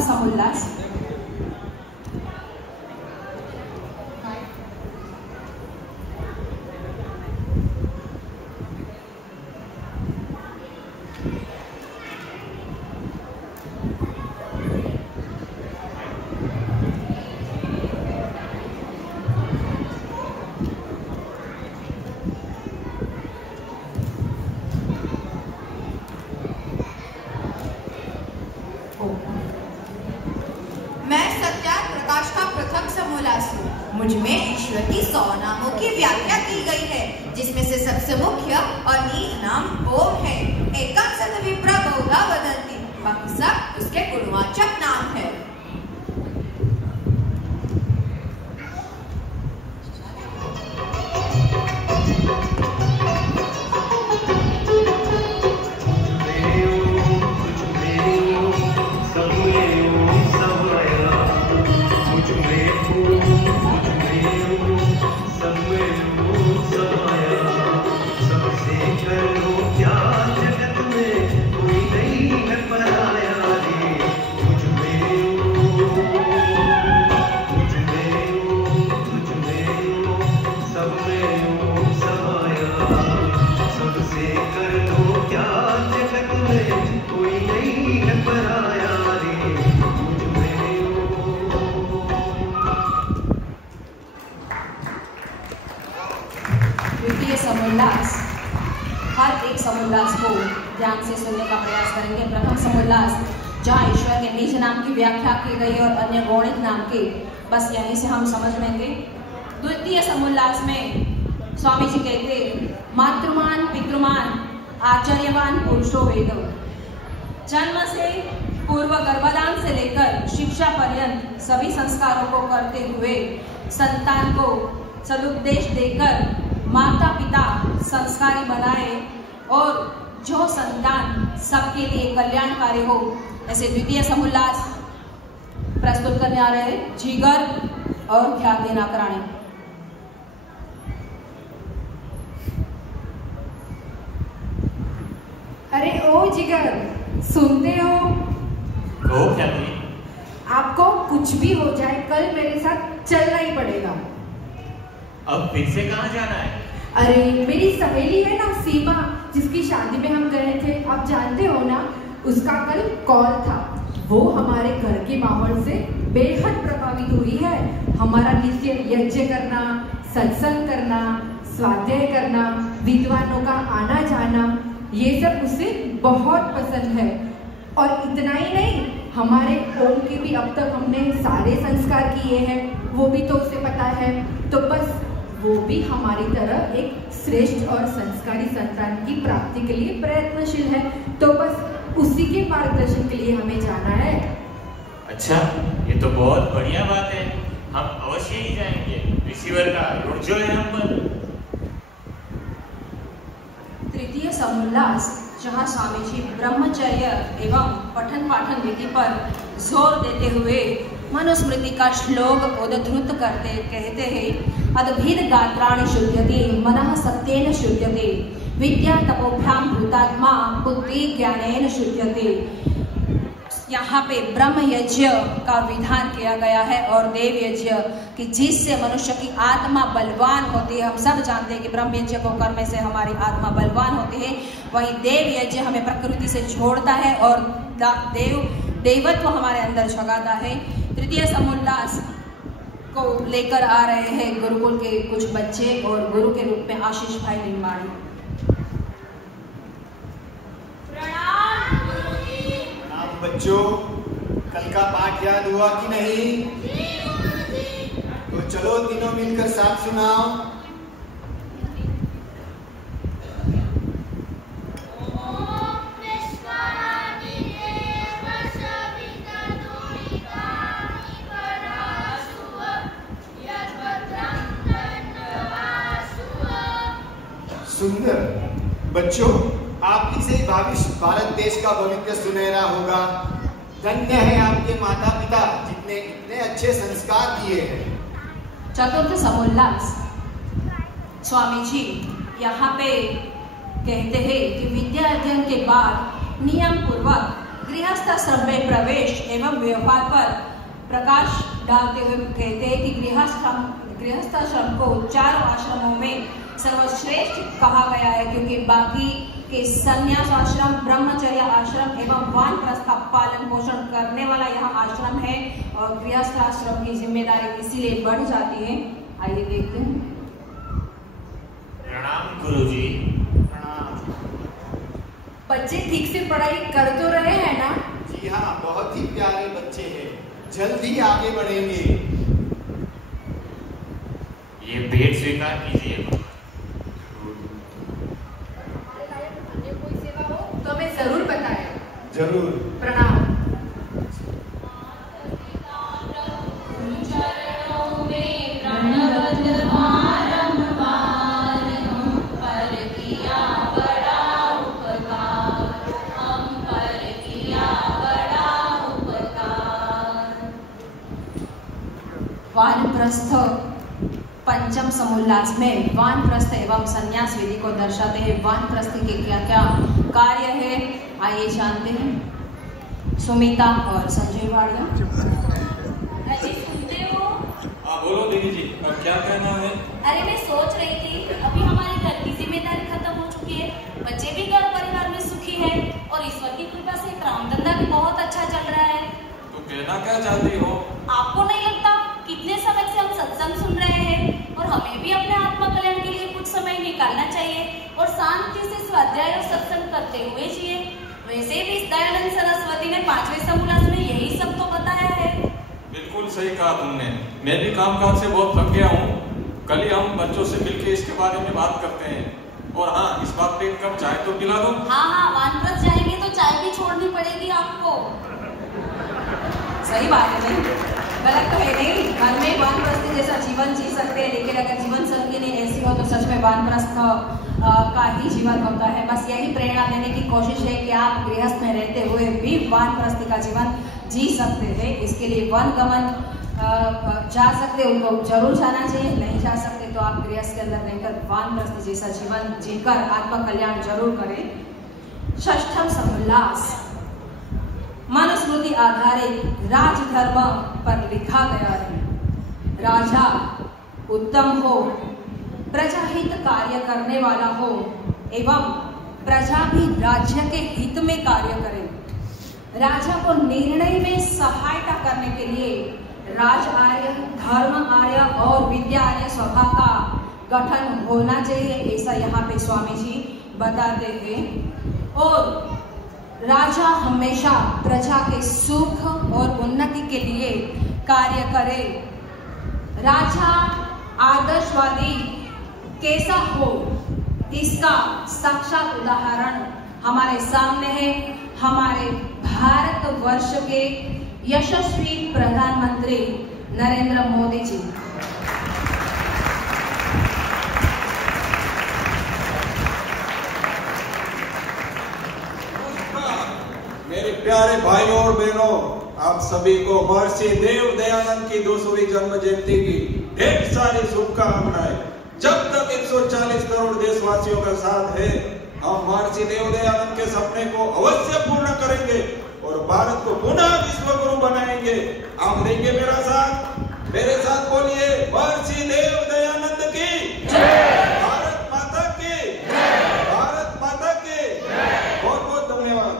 प्रथम समोल्लास। मैं सत्यार्थ प्रकाश का प्रथम समोल्लास हूँ। मुझ में ईश्वर की 100 नामों की व्याख्या की गई है, जिसमें से सबसे मुख्य और एक नाम ओम है। एकम सद विप्र बहुधा वदन्ति, बाकी सब उसके गुणवाचक नाम है। द्वितीय समोल्लास। हर एक समोल्लास को ध्यान से सुनने का प्रयास करेंगे। प्रथम समोल्लास जहाँ ईश्वर के निज नाम की व्याख्या की गई और अन्य गौणित नाम की, बस यहीं से हम समझ लेंगे। द्वितीय समोल्लास में स्वामी जी कहते, मातृमान पितृमान आचार्यवान पुरुषो वेद। जन्म से पूर्व गर्भदान से लेकर शिक्षा पर्यंत सभी संस्कारों को करते हुए संतान को सदुपदेश देकर माता पिता संस्कारी बनाए और जो संतान सबके लिए कल्याणकारी हो, ऐसे द्वितीय समोल्लास प्रस्तुत करने आ रहे हैं जिगर और ख्याति नाकराणी। अरे ओ जिगर, सुनते हो? कहो ख्याति। आपको कुछ भी हो जाए, कल मेरे साथ चलना ही पड़ेगा। अब फिर से कहाँ जाना है? अरे मेरी सहेली है ना सीमा, जिसकी शादी में हम गए थे, आप जानते हो ना, उसका कल कॉल था। वो हमारे घर के माहौल से बेहद प्रभावित हुई है। हमारा नित्य यज्ञ करना, सत्संग करना, स्वाध्याय करना, विद्वानों का आना जाना, ये सब उसे बहुत पसंद है। और इतना ही नहीं, हमारे ओम के भी अब तक हमने सारे संस्कार किए हैं, वो भी तो उसे पता है। तो बस वो भी हमारी तरह एक श्रेष्ठ और संस्कारी संतान की प्राप्ति के लिए प्रयत्नशील है। तो बस उसी के मार्गदर्शन के लिए हमें जाना है। अच्छा, ये तो बहुत बढ़िया बात है। हम अवश्य ही जाएंगे। रिसीवर का ऋण जो है हम पर। तृतीय समोल्लास जहाँ स्वामी जी ब्रह्मचर्य एवं पठन पाठन विधि पर जोर देते हुए मनुस्मृति का श्लोक उद्धृत करते कहते हैं, अद्भिद गात्राणि शुद्ध्यते मनः सत्येन शुद्ध्यते विद्या तपोभ्याम भूतात्मा बुद्धि ज्ञानेन शुद्ध्यते। यहाँ पे ब्रह्म यज्ञ का विधान किया गया है और देव यज्ञ कि जिससे मनुष्य की आत्मा बलवान होती है। हम सब जानते हैं कि ब्रह्म यज्ञ को करने से हमारी आत्मा बलवान होती है, वहीं देव यज्ञ हमें प्रकृति से जोड़ता है और देवत्व हमारे अंदर जगाता है। तृतीय समोल्लास को लेकर आ रहे हैं गुरुकुल के कुछ बच्चे और गुरु के रूप में आशीष भाई लिंबाड़ी। बच्चों, कल का पाठ याद हुआ कि नहीं? तो चलो तीनों मिलकर साथ सुनाओ। सुंदर बच्चों, आप ही से भविष्य भारत देश का भविष्य सुनहरा होगा। धन्य है आपके माता पिता जितने इतने अच्छे संस्कार दिए हैं। चतुर्थ समोल्लास स्वामी जी यहाँ पे कहते हैं कि विद्या अध्ययन के बाद नियम पूर्वक गृहस्थाश्रम में प्रवेश एवं व्यवहार पर प्रकाश डालते हुए कहते हैं कि गृहस्थाश्रम को चारों आश्रमों में सर्वश्रेष्ठ कहा गया है, क्योंकि बाकी के संन्यास आश्रम, ब्रह्मचर्य आश्रम एवं वानप्रस्थ का पालन पोषण करने वाला यह आश्रम है और गृहस्थाश्रम की जिम्मेदारी इसीलिए बढ़ जाती है। आइए देखते हैं। प्रणाम गुरुजी। बच्चे ठीक से पढ़ाई कर तो रहे हैं ना? जी हाँ, बहुत ही प्यारे बच्चे हैं, जल्दी आगे बढ़ेंगे। ये भेंट स्वीकार कीजिए। कोई सेवा हो तो हमें जरूर बताएं। जरूर। प्रणाम। वानप्रस्थ पंचम समोल्लास में वानप्रस्थ एवं संन्यास विधि को दर्शाते हैं। वानप्रस्थ के क्या क्या कार्य है, आइए जानते हैं। सुमिता और संजय वाड़िया। अजी सुनते हो? बोलो दीदी जी, अब क्या कहना है? अरे मैं सोच रही थी, अभी हमारे घर की जिम्मेदारी खत्म हो चुकी है, बच्चे भी घर परिवार में सुखी है और ईश्वर की कृपा से काम धंधा भी बहुत अच्छा चल रहा है। तो कहना क्या चाहती हो? आपको नहीं लगता कितने समय से हम सत्संग सुन रहे हैं और हमें भी अपने आत्मा कल्याण के लिए कुछ समय निकालना चाहिए और शांति से स्वाध्याय और सत्संग करते हुए जिए। वैसे भी दयानंद सरस्वती ने 5वें समोल्लास में यही सब तो बताया है। बिल्कुल सही कहा तुमने। मैं भी कामकाज से बहुत थक गया हूँ। कल ही हम बच्चों से मिलकर इसके बारे में बात करते हैं। और हाँ, इस बात पे एक कप चाय तो पिला दो। हाँ, वानप्रस्थ जाएंगे तो चाय भी छोड़नी पड़ेगी आपको। सही बात है, नहीं गलत तो है नहीं। घर में वानप्रस्थ जैसा जीवन जी सकते हैं, लेकिन अगर जीवन शैली ऐसी हो तो सच में वानप्रस्थ का ही जीवन होता है। बस यही प्रेरणा देने की कोशिश है कि आप गृहस्थ में रहते हुए भी वानप्रस्थ का जीवन जी सकते हैं। इसके लिए वन गमन जा सकते, उनको जरूर जाना चाहिए। नहीं जा सकते तो आप गृहस्थ के अंदर रहकर वानप्रस्थ जैसा जीवन जीकर आत्म कल्याण जरूर करें। षष्ठम समोल्लास मनुस्मृति आधारित राजधर्म पर लिखा गया है। राजा उत्तम हो, प्रजाहित कार्य करने वाला हो एवं प्रजा भी राज्य के हित में कार्य करे। राजा को निर्णय में सहायता करने के लिए राज आर्य, धर्म आर्य और विद्या आर्य सभा का गठन होना चाहिए, ऐसा यहाँ पे स्वामी जी बताते हैं। और राजा हमेशा प्रजा के सुख और उन्नति के लिए कार्य करे। राजा आदर्शवादी कैसा हो, इसका साक्षात उदाहरण हमारे सामने है। हमारे भारतवर्ष के यशस्वी प्रधानमंत्री नरेंद्र मोदी जी। मेरे प्यारे भाइयों और बहनों, आप सभी को महर्षि देव दयानंद की 200वीं जन्म जयंती की ढेर सारी शुभकामनाएं। जब तक 140 करोड़ देशवासियों का साथ है, हम महर्षि देव दयानंद के सपने को अवश्य पूर्ण करेंगे और भारत को पुनः विश्व गुरु बनाएंगे। आप देंगे मेरा साथ? मेरे साथ बोलिए, महर्षि देव दयानंद की जय। भारत माता की जय। भारत माता की जय। बहुत बहुत धन्यवाद।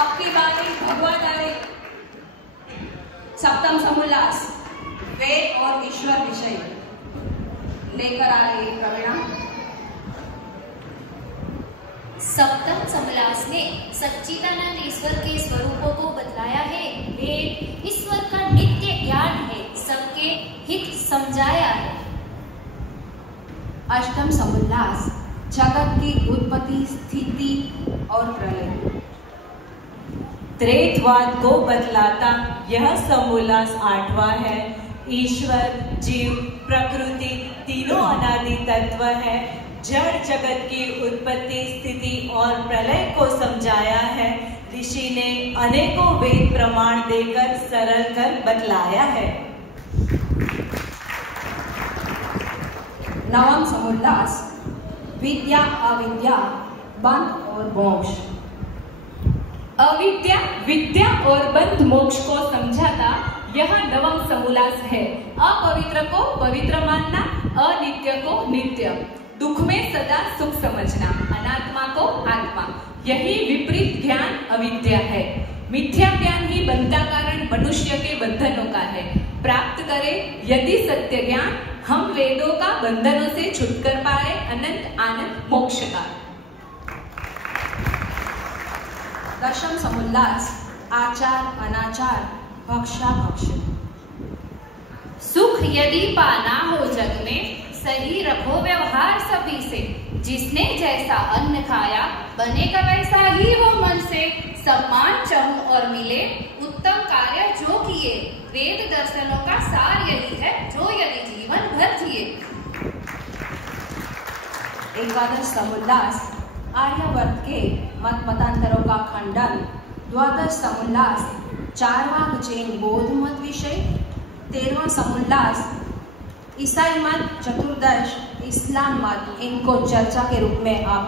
आपकी बारी भगवत आदि सप्तम समोल्लास वेद और ईश्वर विषय लेकर आ रही है प्रवीणा। सप्तम समोल्लास ने सच्चिदानंद ईश्वर के स्वरूपों को बतलाया है। वेद ईश्वर का नित्य ज्ञान है, सबके हित समझाया है। अष्टम समोल्लास जगत की उत्पत्ति, स्थिति और प्रलय। त्रेतवाद को बतलाता यह समोल्लास 8वां है। ईश्वर, जीव, प्रकृति तीनों अनादि तत्व है। जड़ जगत की उत्पत्ति, स्थिति और प्रलय को समझाया है। ऋषि ने अनेकों वेद प्रमाण देकर सरल कर बतलाया है। नवम समोल्लास विद्या, अविद्या, बंध और मोक्ष। अविद्या, विद्या और बंध मोक्ष को समझाता यह नवम समोल्लास है। अपवित्र को पवित्र मानना, अनित्य को नित्य, दुख में सदा सुख समझना, अनात्मा को आत्मा, यही विपरीत ज्ञान अविद्या है। मिथ्या ज्ञान ही बनता कारण मनुष्य के बंधनों का है। प्राप्त करे यदि सत्य ज्ञान, हम वेदों का बंधनों से छुटकर पाए अनंत आनंद मोक्ष का। दशम समोल्लास आचार अनाचार भक्षा भक्ष। सुख यदि पाना हो जग में, सही रखो व्यवहार सभी से। जिसने जैसा अन्न खाया, बनेगा वैसा ही हो मन से। सम्मान चाहूं और मिले, उत्तम कार्य जो किए। वेद दर्शनों का सार यही है, जो यदि जीवन भर जिए। एकादश समोल्लास आर्यवर्त के मत मतांतरों का खंडन। द्वादश समोल्लास चारवाक जैन बौद्ध मत विषय। 13वां समोल्लास ईसाई मत, चतुर्दश इस्लाम मत। इनको चर्चा के रूप में आप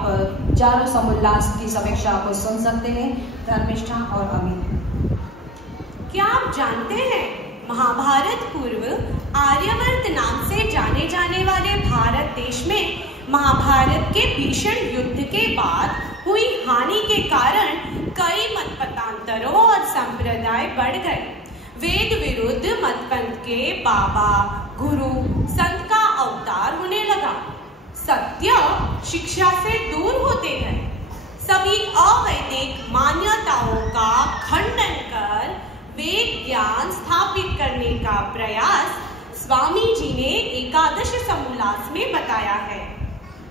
चारों समोल्लास की समीक्षा को सुन सकते हैं। धर्मिष्ठा और अमित। क्या आप जानते हैं, महाभारत पूर्व आर्यवर्त नाम से जाने जाने वाले भारत देश में महाभारत के भीषण युद्ध के बाद हुई हानि के कारण कई मतपतांतरों और संप्रदाय बढ़ गए। वेद विरुद्ध मतपंथ के बाबा, गुरु, संत का अवतार होने लगा। सत्य शिक्षा से दूर होते गए। सभी अवैदिक मान्यताओं का खंडन कर वेद ज्ञान स्थापित करने का प्रयास स्वामी जी ने एकादश समोल्लास में बताया है।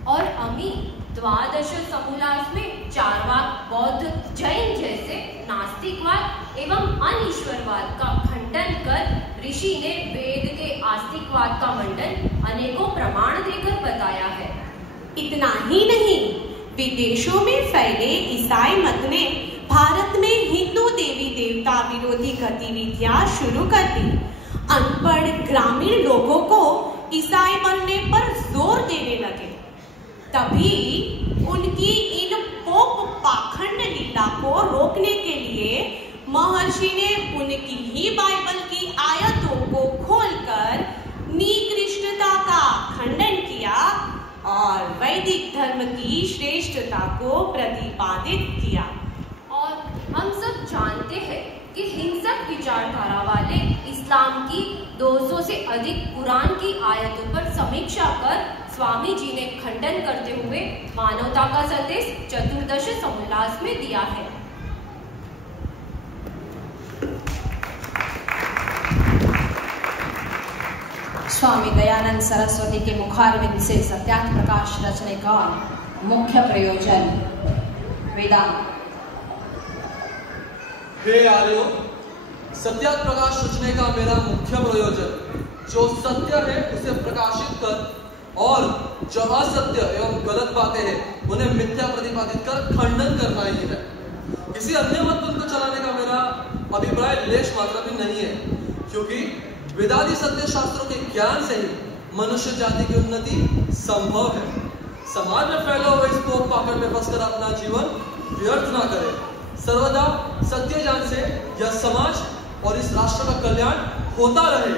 और अमी द्वादश समोल्लास में चारवाक, बौद्ध, जैन जैसे नास्तिकवाद एवं अनीश्वरवाद का खंडन कर ऋषि ने वेद के आस्तिकवाद का मंडन अनेकों प्रमाण देकर बताया है। इतना ही नहीं, विदेशों में फैले ईसाई मत ने भारत में हिंदू देवी देवता विरोधी गतिविधियां शुरू कर दी। अनपढ़ ग्रामीण लोगों को ईसाई बनने पर जोर देने लगे। तभी उनकी इन पोप पाखंड लीला को रोकने के लिए महर्षि ने उनकी ही बाइबल की आयतों को खोलकर निकृष्टता का खंडन किया और वैदिक धर्म की श्रेष्ठता को प्रतिपादित किया। और हम सब जानते हैं कि हिंसक विचारधारा वाले इस्लाम की 200 से अधिक कुरान की आयतों पर समीक्षा कर स्वामी जी ने खंडन करते हुए मानवता का संदेश चतुर्दश समोल्लास में दिया है। स्वामी दयानंद सरस्वती के मुखारविंद से सत्यार्थ प्रकाश रचने का मुख्य प्रयोजन वेदांत। हे आर्यों, सत्यार्थ प्रकाश रचने का मेरा मुख्य प्रयोजन जो सत्य है उसे प्रकाशित कर और जो असत्य एवं गलत बातें हैं उन्हें मिथ्या प्रतिपादित कर खंडन करना ही है। किसी अन्य मत को चलाने का मेरा अभिप्राय लेश मात्र भी नहीं है, क्योंकि वेदादि सत्य शास्त्रों के ज्ञान से ही मनुष्य जाति की उन्नति संभव है। समाज में फैला हुआ इस पोप पाखंड में फंसकर अपना जीवन व्यर्थ ना करे। सर्वदा सत्य ज्ञान से यह समाज और इस राष्ट्र का कल्याण होता रहे।